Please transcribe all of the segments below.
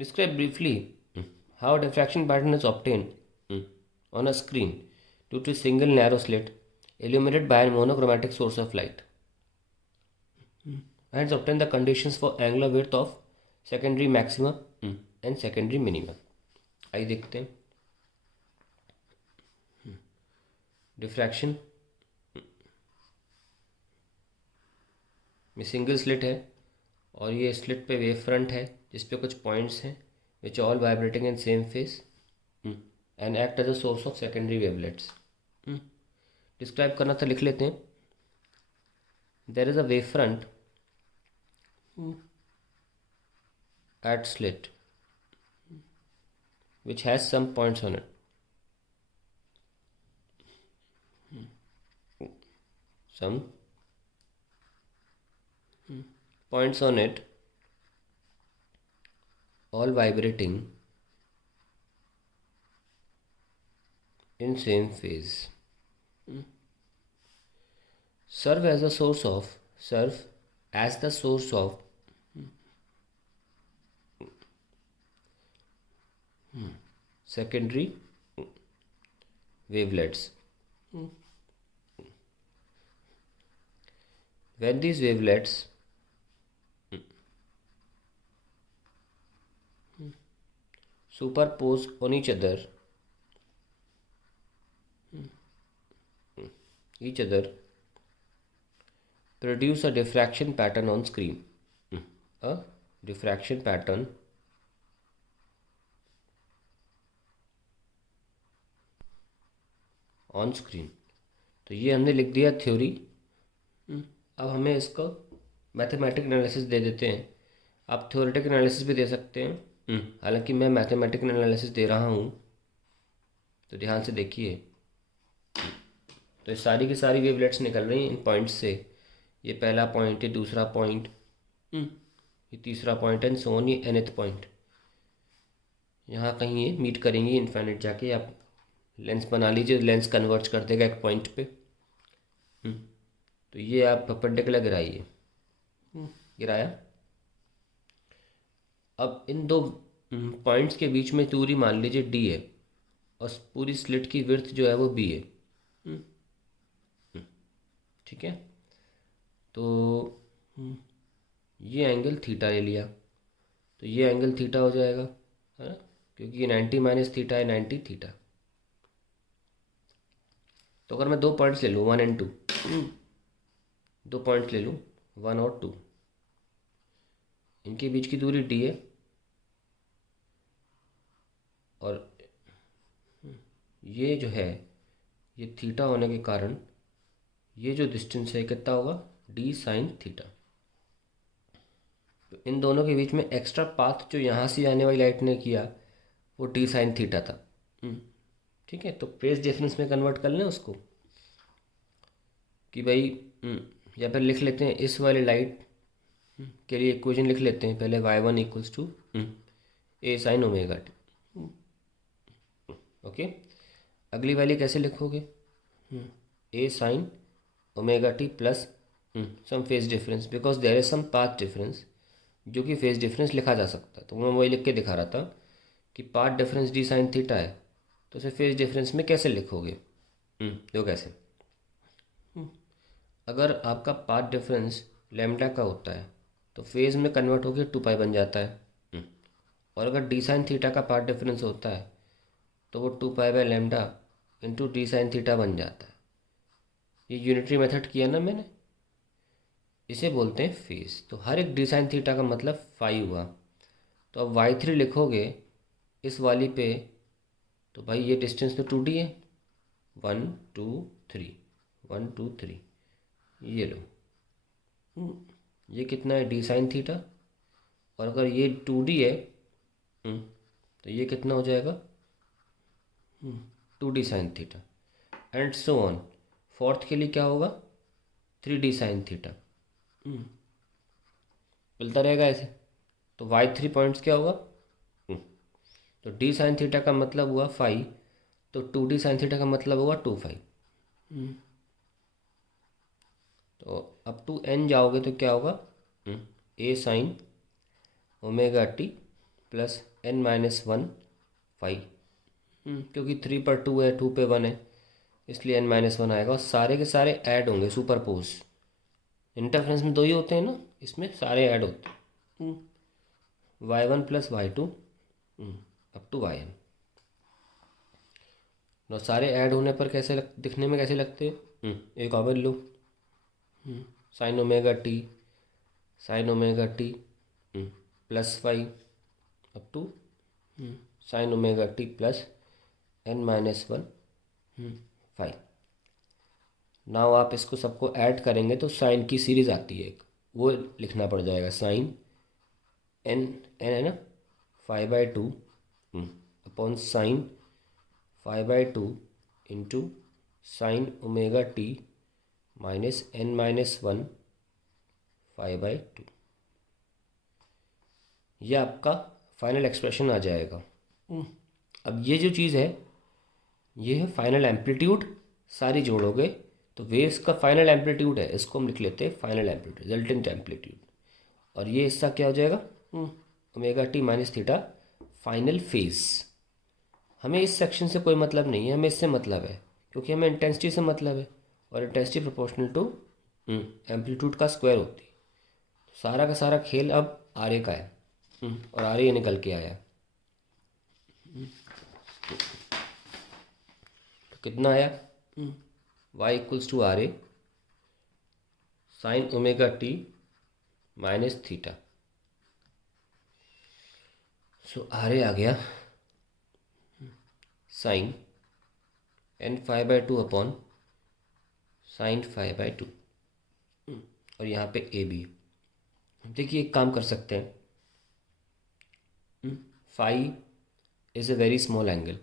Describe briefly how a diffraction pattern is obtained on a screen due to a single narrow slit illuminated by a monochromatic source of light. Hence obtain the conditions for angular width of secondary maxima and secondary minima. आइए देखते हैं. Diffraction में single slit है और ये slit पे wave front है जिस पे कुछ पॉइंट्स हैं which all vibrating in same phase and act as a source of secondary wavelets. Describe करना था, लिख लेते हैं. There is a wave front at slit which has some points on it. Some points on it, all vibrating in same phase. Serve as the source of secondary wavelets. When these wavelets superpose on each other produce a diffraction pattern on screen. A diffraction pattern on screen. तो ये हमने लिख दिया theory. अब हमें इसको mathematic analysis दे देते हैं. आप थ्योरेटिक एनालिसिस भी दे सकते हैं, हालांकि मैं मैथमेटिक एनालिसिस दे रहा हूँ, तो ध्यान से देखिए. तो ये सारी की सारी वेवलेट्स निकल रही हैं इन पॉइंट्स से. ये पहला पॉइंट, ये दूसरा पॉइंट, ये तीसरा पॉइंट एंड सो ऑन, ये nth पॉइंट. यहाँ कहीं ये मीट करेंगी इन्फाइनाइट जाके. आप लेंस बना लीजिए, लेंस कन्वर्ज कर देगा एक पॉइंट पे. तो ये आप परपेंडिकुलर गिराइए. गिराया. अब इन दो पॉइंट्स के बीच में दूरी मान लीजिए d है और पूरी स्लिट की विड्थ जो है वो b है. ठीक है. तो ये एंगल थीटा ले लिया, तो ये एंगल थीटा हो जाएगा, है ना, क्योंकि ये 90 माइनस थीटा है, 90 थीटा. तो अगर मैं दो पॉइंट्स ले लूँ 1 and 2, दो पॉइंट्स ले लूँ 1 और 2, इनके बीच की दूरी d है और ये जो है ये थीटा होने के कारण ये जो डिस्टेंस है कितना होगा, d साइन थीटा. तो इन दोनों के बीच में एक्स्ट्रा पाथ जो यहाँ से आने वाली लाइट ने किया वो d साइन थीटा था. ठीक है. तो फेज डिफरेंस में कन्वर्ट कर लें उसको कि भाई, या फिर लिख लेते हैं इस वाली लाइट के लिए इक्वेशन लिख लेते हैं पहले. y1 equals to a sine omega T. Okay. अगली वाली कैसे लिखोगे, a sine omega T plus some phase difference, because there is some path difference जो कि फेज डिफरेंस लिखा जा सकता है. तो मैं वही लिख के दिखा रहा था कि path difference d sine theta है, तो उसे फेज डिफरेंस में कैसे लिखोगे. दो कैसे. अगर आपका पाथ डिफरेंस लैम्डा का होता है तो फेज में कन्वर्ट होकर 2 पाई बन जाता है. और अगर d साइन थीटा का पाथ डिफरेंस होता है तो वो 2 pi by lambda into d sine theta बन जाता है. ये यूनिटरी मेथड किया ना मैंने, इसे बोलते हैं फेज. तो हर एक d साइन थीटा का मतलब फाई हुआ. तो अब y3 लिखोगे इस वाली पे, तो भाई ये डिस्टेंस तो 2d है, 1 2 3, 1 2 3. ये लो, ये कितना है d साइन थीटा. और अगर ये 2d है तो ये कितना हो जाएगा, 2d sine theta. And so on. Fourth के लिए क्या होगा, 3d साइन थीटा. मिलता रहेगा ऐसे. तो y3 पॉइंट्स क्या होगा, तो d साइन थीटा का मतलब हुआ फाई, तो 2d साइन थीटा का मतलब होगा 2 फाई. तो अब टू n जाओगे तो क्या होगा, a sine omega T plus n-1 क्योंकि 3 पर 2 है, 2 पे 1 है, इसलिए n-1 आएगा। और सारे के सारे ऐड होंगे, सुपरपोज। इंटरफ्रेंस में दो ही होते हैं ना, इसमें सारे ऐड होते हैं। y1 plus y2 up to yn। और सारे ऐड होने पर दिखने में कैसे लगते हैं? एक और लो, sine omega T plus 5 up to sine omega T plus n-1 5। Now आप इसको सबको ऐड करेंगे तो साइन की सीरीज आती है एक, वो लिखना पड़ जाएगा। साइन एन है ना 5/2 upon sine 5/2 into sine omega T minus n-1 5/2। ये आपका फाइनल एक्सप्रेशन आ जाएगा। अब ये जो चीज़ है ये है फाइनल एम्पलीट्यूड। सारी जोड़ोगे तो वेव्स का फाइनल एम्पलीट्यूड है, इसको हम लिख लेते हैं फाइनल एम्पलीट्यूड, रिजल्टेंट एम्पलीट्यूड। और ये हिस्सा क्या हो जाएगा? Omega T minus theta final phase. हमें इस सेक्शन से कोई मतलब नहीं है, हमें इससे मतलब है क्योंकि हमें इंटेंसिटी से मतलब है, और इंटेंसिटी प्रोपोर्शनल टू एम्पलीट्यूड का स्क्वायर होती है। तो सारा का सारा खेल अब आर का है, और आर ये निकल के आया। तो कितना आया? y equals to R A sine omega T minus theta. So R A आ गया साइन n5/2 अपॉन साइन 5/2, और यहाँ पे ए बी। देखिए एक काम कर सकते हैं, phi is a very small angle,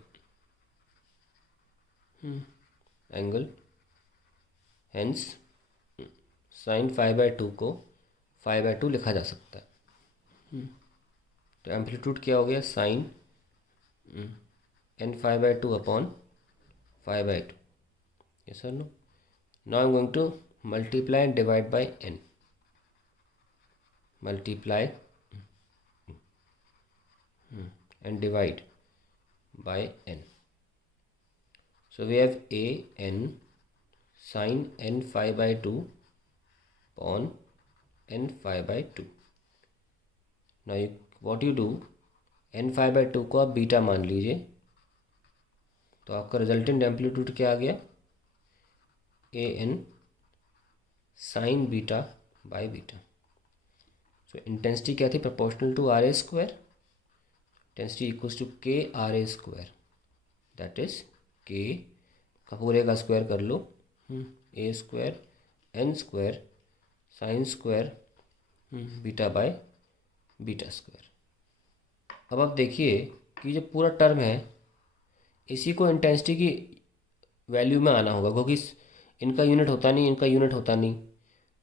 hence sine 5/2 को 5/2 लिखा जा सकता है। तो एम्पलीट्यूड क्या हो गया? Sine n5/2 upon 5/2। यस और no? Now I am going to multiply and divide by n। Multiply and divide by n. So we have a n sin n5/2 upon n5/2. Now what you do, n5/2 को आप beta मान लीजिए, तो आपका resultant amplitude क्या आ गया? A N sine beta by beta. So intensity क्या थी? Proportional to R A square. Intensity equals to K R A square, that is K का पूरे का स्क्वायर कर लो, A square N square sine square beta by beta square. अब आप देखिए कि जो पूरा टर्म है इसी को इंटेंसिटी की वैल्यू में आना होगा, क्योंकि इनका यूनिट होता नहीं,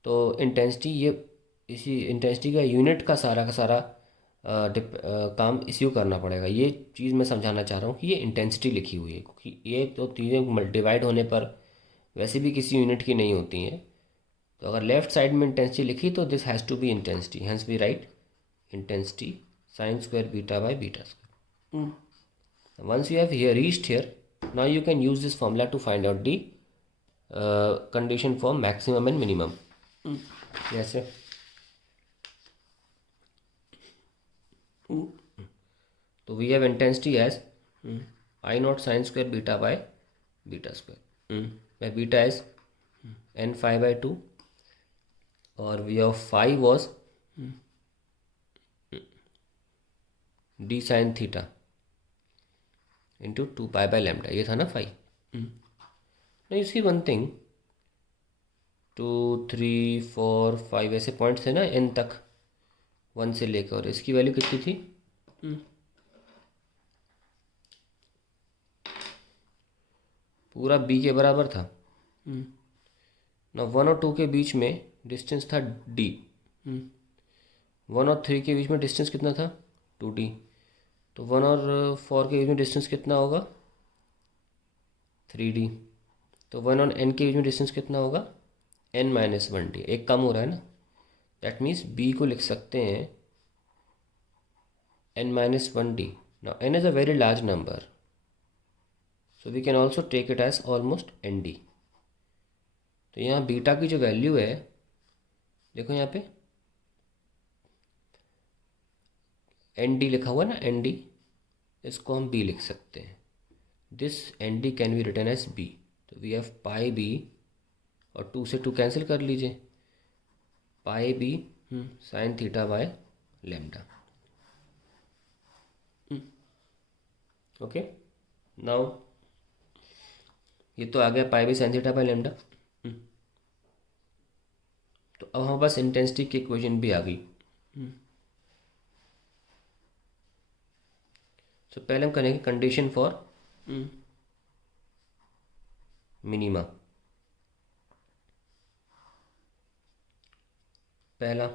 तो इंटेंसिटी ये इसी इंटेंसिटी का यूनिट का सारा काम इसी को करना पड़ेगा। ये चीज़ मैं समझाना चाह रहा हूँ कि ये इंटेंसिटी लिखी हुई है, क्योंकि ये तो चीज़ें डिवाइड होने पर वैसे भी किसी यूनिट की नहीं होती हैं। तो अगर लेफ्ट साइड में इंटेंसिटी लिखी तो this has to be intensity, hence we write intensity sine square beta by beta square. Once you have here reached here, now you can use this formula to find out the condition for maximum and minimum. जैसे तो we have intensity as I naught sine square beta by beta square, beta as n5/2, और we of phi was D sine theta into 2π/λ। ये था ना phi. नहीं, इसकी 1 thing 2 3 4 5 ऐसे points थे ना n तक, 1 से लेकर, और इसकी वैल्यू कितनी थी? पूरा b के बराबर था ना। 1 और 2 के बीच में डिस्टेंस था d, 1 और 3 के बीच में डिस्टेंस कितना था? 2d। तो 1 और 4 के बीच में डिस्टेंस कितना होगा? 3d। तो 1 और n के बीच में डिस्टेंस कितना होगा? n-1d। एक कम हो रहा है ना, दैट मीन्स b को लिख सकते हैं n minus 1d. Now n is a very large number, so we can also take it as almost nd. तो यहाँ बीटा की जो वैल्यू है, देखो यहाँ पे nd लिखा हुआ ना, nd, इसको हम b लिख सकते हैं. This nd can be written as b. तो वी हैव पाई b, और 2 से 2 कैंसिल कर लीजिए, pi b sine theta by lambda. Okay, now ये तो आ गया pi B sine theta by lambda. तो अब हमारे पास इंटेंसिटी की इक्वेशन भी आ गई. तो पहले हम करेंगे कंडीशन फॉर मिनिमा. पहला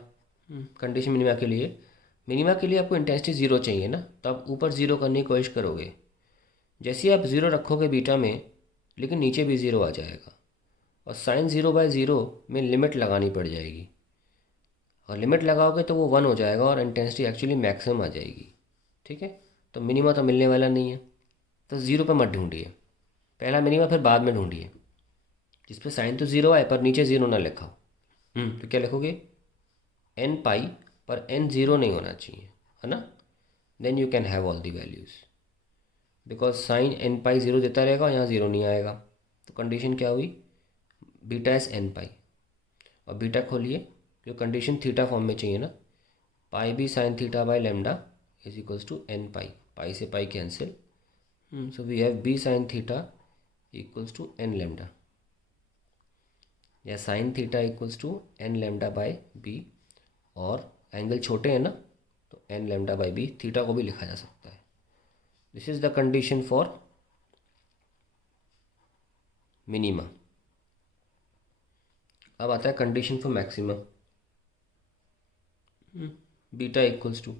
कंडीशन मिनिमा के लिए आपको इंटेंसिटी ज़ीरो चाहिए ना, तो आप ऊपर ज़ीरो करने की कोशिश करोगे. जैसे ही आप ज़ीरो रखोगे बीटा में, लेकिन नीचे भी ज़ीरो आ जाएगा, और साइन ज़ीरो बाय ज़ीरो में लिमिट लगानी पड़ जाएगी, और लिमिट लगाओगे तो वो 1 हो जाएगा और इंटेंसिटी एक्चुअली मैक्सिमम आ जाएगी. ठीक है, तो मिनिमा तो मिलने वाला नहीं है, तो ज़ीरो पर मत ढूंढिए. पहला मिनिमा फिर बाद में ढूंढिए, जिस पे साइन तो ज़ीरो आए पर नीचे ज़ीरो ना लिखा हो. तो क्या लिखोगे, n पाई, पर n ज़ीरो नहीं होना चाहिए, है ना. Then you can have all the values, because sine n pi zero देता रहेगा और यहाँ ज़ीरो नहीं आएगा. तो कंडीशन क्या हुई, बीटा एस n पाई, और बीटा खोलिए, जो कंडीशन थीटा फॉर्म में चाहिए ना, pi B sine theta by lambda is equals to n pi. Pi से pi cancel, so we have b sine theta equals to n lambda, या sine theta equals to n lambda by b. और angle छोटे हैं ना, तो n lambda by b, theta को भी लिखा जा सकता है. This is the condition for minima. अब आता है condition for maxima. Beta equals to,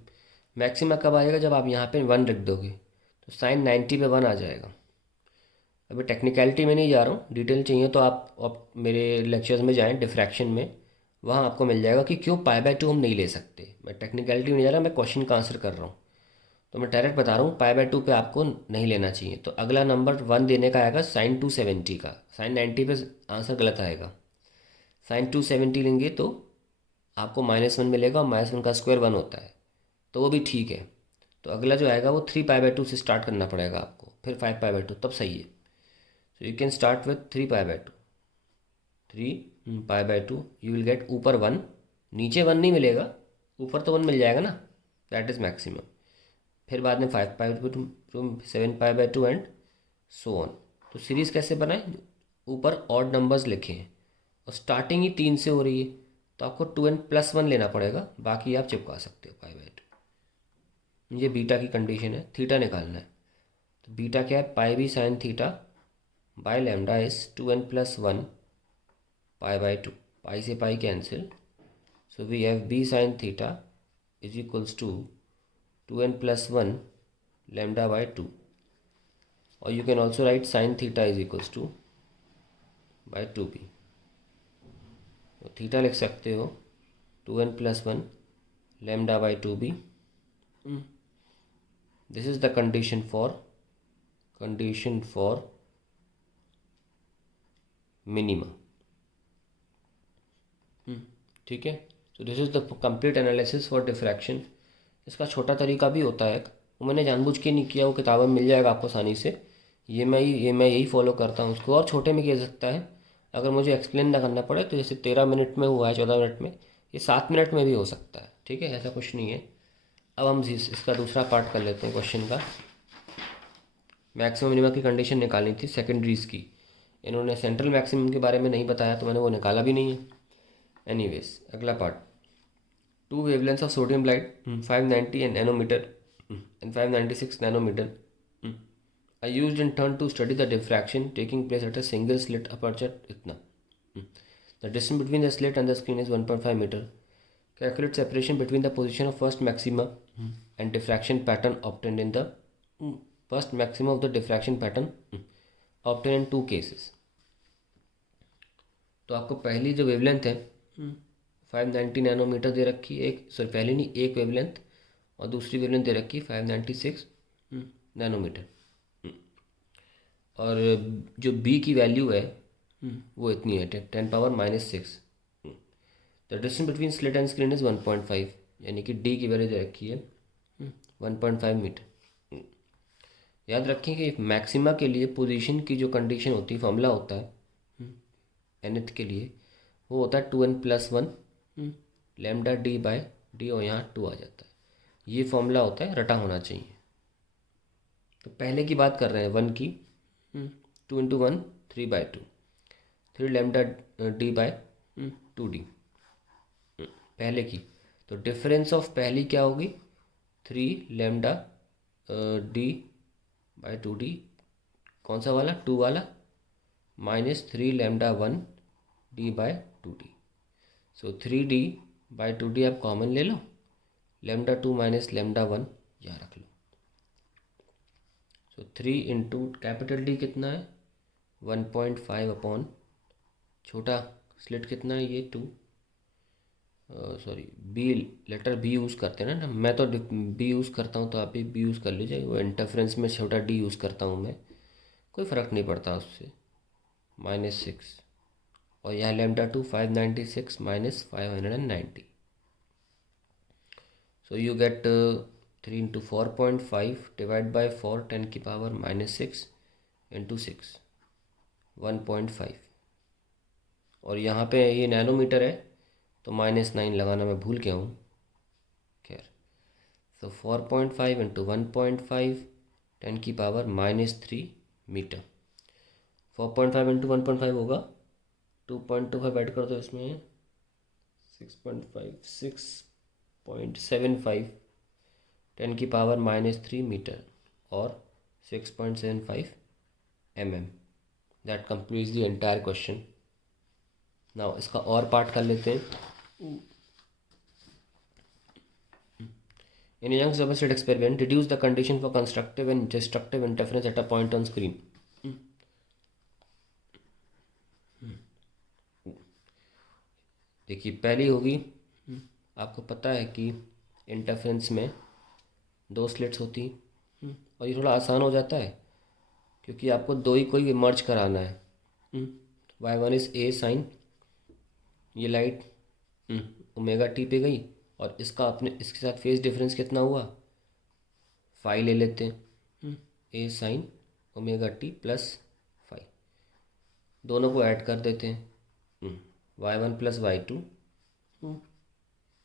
maxima कब आएगा, जब आप यहाँ पे 1 रख दोगे, तो साइन 90 पे 1 आ जाएगा. अभी टेक्निकलिटी में नहीं जा रहा हूँ, डिटेल चाहिए तो आप मेरे लेक्चर्स में जाएं, डिफ्रैक्शन में, वहाँ आपको मिल जाएगा कि क्यों पाई बाय 2 हम नहीं ले सकते. मैं टेक्निकलिटी में नहीं जा रहा, मैं क्वेश्चन का आंसर कर रहा हूँ, तो मैं डायरेक्ट बता रहा हूँ पाई बाय 2 पे आपको नहीं लेना चाहिए. तो अगला नंबर 1 देने का आएगा साइन 270 का, साइन 90 पे आंसर गलत आएगा. साइन 270 लेंगे तो आपको -1 मिलेगा, और -1 का स्क्वायर 1 होता है, तो वो भी ठीक है. तो अगला जो आएगा वो 3 पाई बाय 2 से स्टार्ट करना पड़ेगा आपको, फिर 5 पाई बाय 2, तब सही है. So you can start with 3 pi by 2. 3 pi by 2, you will get ऊपर 1, नीचे 1 नहीं मिलेगा, ऊपर तो 1 मिल जाएगा ना, दैट इज़ मैक्सिमम. फिर बाद में 5 pi by 2, 7 pi by 2 and so on. तो सीरीज़ कैसे बनाएं, ऊपर ऑड नंबर्स लिखें, और स्टार्टिंग ही 3 से हो रही है, तो आपको 2n+1 लेना पड़ेगा, बाकी आप चिपका सकते हो पाई बाय 2. ये बीटा की कंडीशन है, थीटा निकालना है. तो बीटा क्या है, pi B sine theta by lambda is 2n+1 pi by 2. Pi से pi cancel, so we have b sine theta is equals to 2n+1 lambda by 2. और you can also write sine theta is equals to by 2b. तो theta लिख सकते हो 2n+1 lambda by 2b. This is the condition for minima. ठीक है, तो this is the complete analysis for diffraction. इसका छोटा तरीका भी होता है, वो मैंने जानबूझ के नहीं किया, वो किताबों में मिल जाएगा आपको आसानी से. ये मैं यही फॉलो करता हूँ. उसको और छोटे में किया जा सकता है, अगर मुझे एक्सप्लेन ना करना पड़े, तो जैसे 13 मिनट में हुआ है, 14 मिनट में, ये 7 मिनट में भी हो सकता है. ठीक है, ऐसा कुछ नहीं है. अब हम इसका दूसरा पार्ट कर लेते हैं क्वेश्चन का. मैक्सिमम मिनिमा की कंडीशन निकालनी थी सेकेंडरीज की. इन्होंने सेंट्रल मैक्सिमम के बारे में नहीं बताया, तो मैंने वो निकाला भी नहीं है. एनीवेज, अगला part. 2 wavelengths of sodium light 590 nanometer and 596 nanometer are used in turn to study the diffraction taking place at a single slit aperture. इतना. The distance between the slit and the screen is 1.5 meter. Calculate separation between the position of first maxima and diffraction pattern obtained in the first maximum of the diffraction pattern obtained in 2 cases. तो आपको पहली जो wavelength है 590 nanometre दे रखी है, पहली नहीं, एक वेवलेंथ, और दूसरी वेवलेंथ दे रखी है 596 नैनोमीटर। और जो बी की वैल्यू है वो इतनी है 10⁻⁻�6। The distance between slit and screen is 1.5, यानी कि डी की वैल्यू दे रखी है 1.5 मीटर। याद रखें कि मैक्सिमा के लिए पोजीशन की जो कंडीशन होती है, फॉर्मूला होता है nth के लिए, वो होता है 2n+1 lambda D bye D, और यहाँ 2 आ जाता है। ये फॉर्मूला होता है, रटा होना चाहिए। तो पहले की बात कर रहे हैं 1 की, 2 × 1 3/2, 3 लैम्डा डी बाय 2d पहले की। तो डिफरेंस ऑफ पहली क्या होगी, 3 लैम्डा डी बाय 2d, कौन सा वाला, 2 वाला, -3 लैम्डा 1 डी बाय 2d। सो 3d बाय 2d आप कॉमन ले लो, लैम्डा 2 माइनस लैम्डा 1 यहाँ रख लो। सो 3 इंटू कैपिटल डी कितना है 1.5 अपॉन छोटा स्लिट कितना है ये 2, sorry B, letter B use करते हैं ना, मैं तो बी यूज़ करता हूँ तो आप भी बी यूज़ कर लीजिए। वो इंटरफ्रेंस में छोटा डी यूज़ करता हूँ मैं, कोई फ़र्क नहीं पड़ता उससे, -6। और यहाँ lambda 2 596 minus 590। So you get 3 into 4.5 divide by 4 10⁻⁻6 into 6 1.5। और यहाँ पे ये नैनोमीटर है तो -9 लगाना मैं भूल गया हूँ, खैर। तो 4.5 इंटू 1.5 10⁻³ मीटर। 4.5 इंटू 1.5 होगा 2.25, ऐड कर दो इसमें 6.5 6.75 10⁻³ मीटर और 6.75 mm। That completes the entire question. Now इसका और पार्ट कर लेते हैं। In a Young's double slit experiment, deduce the condition for constructive and destructive interference at a point on screen. देखिए पहली होगी, आपको पता है कि इंटरफेरेंस में 2 स्लिट्स होती हैं, और ये थोड़ा आसान हो जाता है क्योंकि आपको 2 ही कोई मर्ज कराना है। y1 इज़ a साइन, ये लाइट ओमेगा टी पे गई, और इसका अपने इसके साथ फेज डिफरेंस कितना हुआ, फाई ले लेते हैं, a sine omega T plus phi, दोनों को ऐड कर देते हैं, y1 प्लस y2।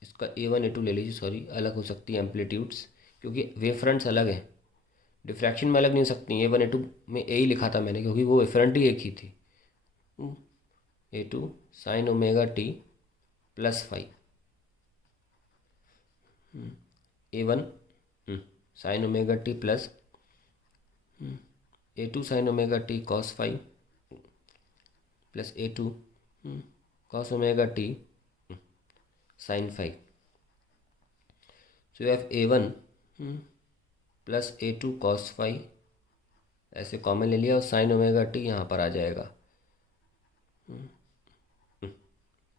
इसका a1 a2 ले लीजिए, सॉरी अलग हो सकती है एम्पलीट्यूड्स क्योंकि वेव फ्रंट्स अलग है, डिफ्रैक्शन में अलग नहीं हो सकती। a1 a2 में a ही लिखा था मैंने क्योंकि वो वेव फ्रंट ही एक ही थी। a2 sine omega T plus phi, a1 sine omega T plus a2 sine omega T cos phi plus a2 cos omega T sine phi. So you have a1 plus a2 cos phi, ऐसे common ले लिया और sign omega T यहाँ पर आ जाएगा,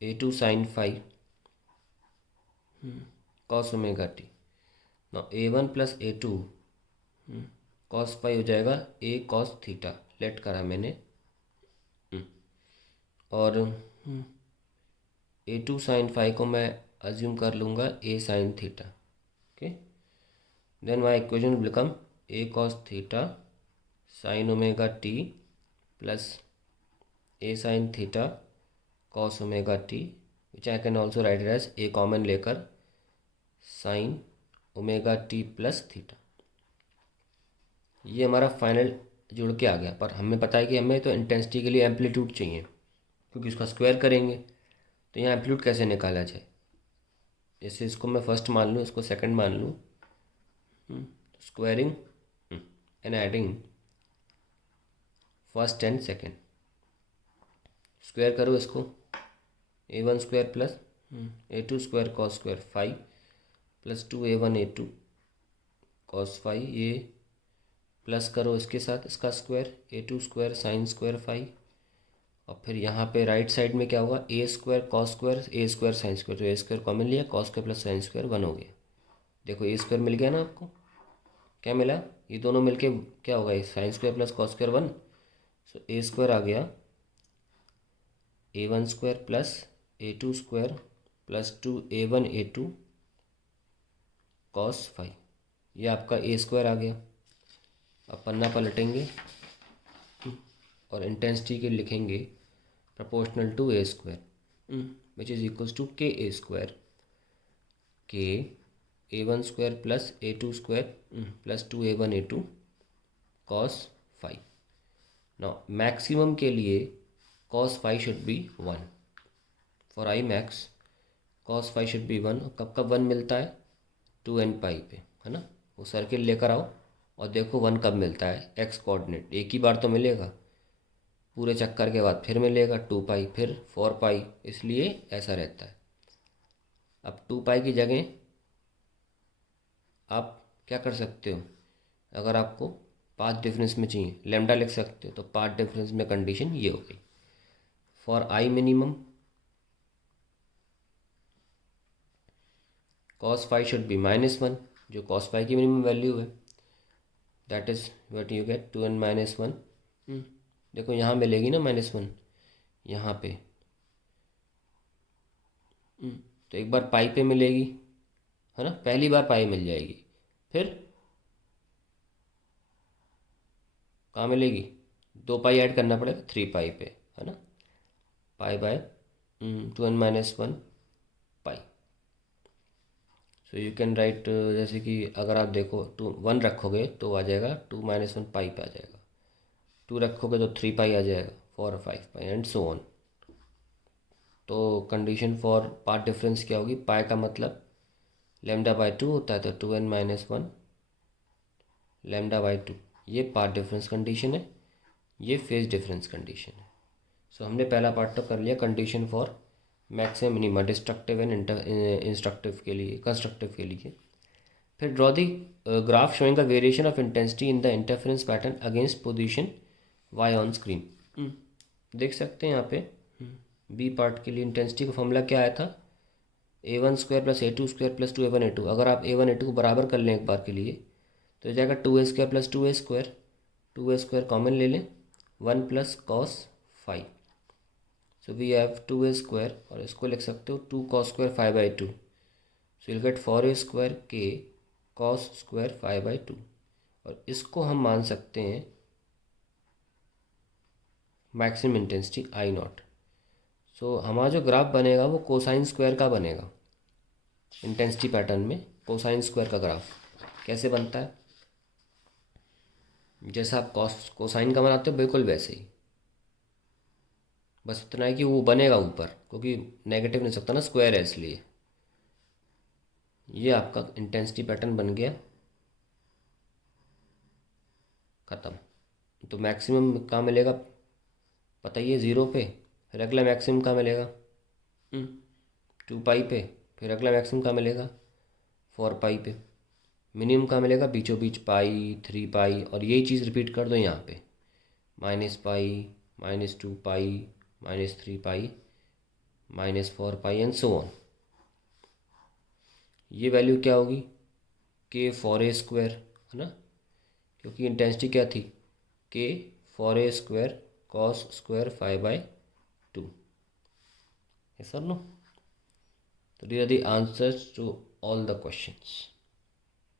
a2 sine phi cos omega T. Now a1 plus a2 cos phi हो जाएगा a कॉस थीटा, लेट करा मैंने, और a2 साइन फाई को मैं अज्यूम कर लूँगा a sine theta. Okay, then my equation will become a cos theta sine omega T plus a sine theta cos omega T, which I can also write it as a common लेकर sine omega T plus theta. ये हमारा final जुड़ के आ गया, पर हमें पता है कि हमें तो इंटेंसिटी के लिए एम्पलीट्यूड चाहिए क्योंकि उसका स्क्वायर करेंगे, तो यहाँ एम्पलीट्यूड कैसे निकाला जाए। जैसे इसको मैं फर्स्ट मान लूँ, इसको सेकंड मान लूँ, squaring and adding first and second, square करो इसको, a1 square plus a2 square cos square phi plus 2a1 a2 cos phi, ये प्लस करो इसके साथ इसका square a2 square sine square phi, और फिर यहाँ पे राइट साइड में क्या होगा a square cos square a square sine square, तो a स्क्वायर कॉमन लिया, cos square plus sine square 1 हो गया। देखो ए स्क्वायर मिल गया ना आपको, क्या मिला, ये दोनों मिलके क्या होगा, sine square plus cos square 1, सो ए स्क्वायर आ गया A1 square plus A2 square plus 2A1 A2 cos 5, ये आपका ए स्क्वायर आ गया। अब पन्ना पलटेंगे और इंटेंसिटी के लिखेंगे proportional to A square which is equals to K A square, K A1 square plus A2 square plus 2A1 A2 cos 5। Now maximum के लिए cos 5 should be 1 for I max, cos 5 should be 1। कब कब 1 मिलता है, 2n पाई पे, है ना। वो सर्किल लेकर आओ और देखो 1 कब मिलता है, x कोऑर्डिनेट एक ही बार तो मिलेगा, पूरे चक्कर के बाद फिर मिलेगा 2 पाई, फिर 4 पाई, इसलिए ऐसा रहता है। अब 2 पाई की जगह आप क्या कर सकते हो, अगर आपको पाथ डिफरेंस में चाहिए लेमडा लिख सकते हो, तो पाथ डिफरेंस में कंडीशन ये हो गई, for I minimum cos 5 should be -1, जो cos 5 की मिनिमम वैल्यू है, that is what you get 2n minus 1। देखो यहाँ मिलेगी ना -1 यहाँ पे, तो एक बार पाई पे मिलेगी, है ना, पहली बार पाई मिल जाएगी, फिर कहाँ मिलेगी, 2 पाई ऐड करना पड़ेगा 3 पाई पे, है ना, pi by 2n minus 1 pi. So you can write, जैसे कि अगर आप देखो 1 रखोगे तो आ जाएगा 2 माइनस 1 पाई पे आ जाएगा, 2 रखोगे तो 3 पाई आ जाएगा, 4 और 5 पाई एंड सो ऑन। तो कंडीशन फॉर पार्ट डिफरेंस क्या होगी, पाई का मतलब लेमडा बाई 2 होता है, तो 2n माइनस 1 लेमडा बाई 2, ये पार्ट डिफरेंस कंडीशन है, ये फेज डिफरेंस कंडीशन है। सो हमने पहला पार्ट तो कर लिया, condition for maximum minima destructive and instructive के लिए, कंस्ट्रक्टिव के लिए। फिर draw the graph showing a variation of intensity in the interference pattern against position y on screen. देख सकते हैं यहाँ पे बी पार्ट के लिए इंटेंसिटी का फॉर्मूला क्या आया था, A1 square plus A2 square plus 2A1 A2। अगर आप A1 A2 को बराबर कर लें एक बार के लिए तो हो जाएगा 2A square plus 2A square, 2A square common ले लें, 1 plus cos 5, so we have 2A square, और इसको लिख सकते हो 2 cos square 5/2, so will get 4A square K cos square 5/2, और इसको हम मान सकते हैं maximum intensity I nought. So हमारा जो ग्राफ बनेगा वो कोसाइन स्क्वायर का बनेगा, इंटेंसिटी पैटर्न में कोसाइन स्क्वायर का ग्राफ कैसे बनता है, जैसा आप कोसाइन का बनाते हो बिल्कुल वैसे ही, बस इतना है कि वो बनेगा ऊपर, क्योंकि नेगेटिव नहीं सकता ना, स्क्वायर है इसलिए। ये आपका इंटेंसिटी पैटर्न बन गया, ख़त्म। तो मैक्सिमम कहाँ मिलेगा बताइए, 0 पे, फिर अगला मैक्सिमम कहाँ मिलेगा 2 पाई पे, फिर अगला मैक्सिमम कहाँ मिलेगा 4 पाई पे, मिनिमम कहाँ मिलेगा बीचों बीच पाई 3 पाई, और यही चीज़ रिपीट कर दो यहाँ पे, -पाई -2 पाई -3 पाई -4 पाई एंड सो ऑन। ये वैल्यू क्या होगी, के 4A स्क्वायर, है ना, क्योंकि इंटेंसिटी क्या थी, के 4A square cos square 5/2। yes or no? So these are the answers to all the questions.